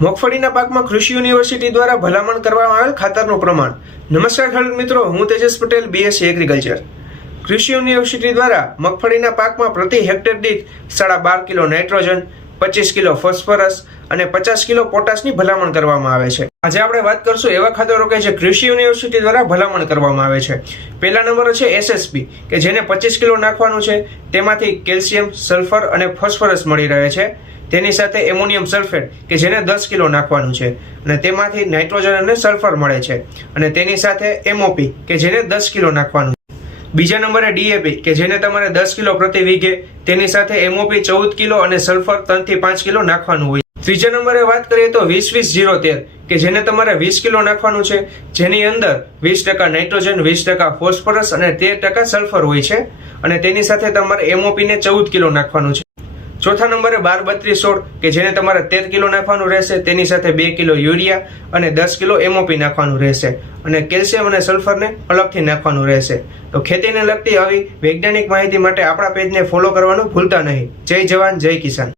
મગફળીના પાકમાં કૃષિ યુનિવર્સિટી દ્વારા ભલામણ કરવામાં આવેલ ખાતરનું પ્રમાણ. નમસ્કાર ખેડૂત મિત્રો, હું તેજસ પટેલ, બીએસસી એગ્રીકલ્ચર. કૃષિ યુનિવર્સિટી દ્વારા મગફળીના પાકમાં પ્રતિ હેક્ટર દીઠ 12.5 કિલો નાઇટ્રોજન, 25 કિલો ફોસ્ફરસ અને 50 કિલો પોટાશની ભલામણ કરવામાં આવે છે. આજે આપણે વાત કરશું એવા ખાતરો કે જે કૃષિ યુનિવર્સિટી દ્વારા ભલામણ કરવામાં આવે છે. પહેલા નંબર છે એસએસપી, કે જેને 25 કિલો નાખવાનું છે. તેમાંથી કેલ્શિયમ, સલ્ફર અને ફોસ્ફરસ મળી રહે છે. તેની સાથે એમોનિયમ સલ્ફેટ, કે જેને 10 કિલો નાખવાનું છે અને તેમાંથી નાઇટ્રોજન અને સલ્ફર મળે છે. અને તેની સાથે એમઓપી, કે જેને 10 કિલો નાખવાનું છે. બીજા નંબરે ડીએપી, કે જેને તમારે 10 કિલો પ્રતિ વીઘે, તેની સાથે એમઓપી 14 કિલો અને સલ્ફર 3 થી 5 કિલો નાખવાનું હોય. ત્રીજા નંબરે વાત કરીએ તો 20-20-0-13, કે જેને તમારે 20 કિલો નાખવાનું છે, જેની અંદર 20% નાઇટ્રોજન, 20% ફોસ્ફરસ અને 13% સલ્ફર હોય છે. અને તેની સાથે તમારે એમઓપી ને 14 કિલો નાખવાનું છે. ચોથા નંબરે 12-32-16, કે જેને તમારે 13 કિલો નાખવાનું રહેશે. તેની સાથે 2 કિલો યુરિયા અને 10 કિલો એમઓપી નાખવાનું રહેશે. અને કેલ્શિયમ અને સલ્ફરને અલગથી નાખવાનું રહેશે. તો ખેતીને લગતી આવી વૈજ્ઞાનિક માહિતી માટે આપણા પેજને ફોલો કરવાનું ભૂલતા નહીં. જય જવાન, જય કિસાન.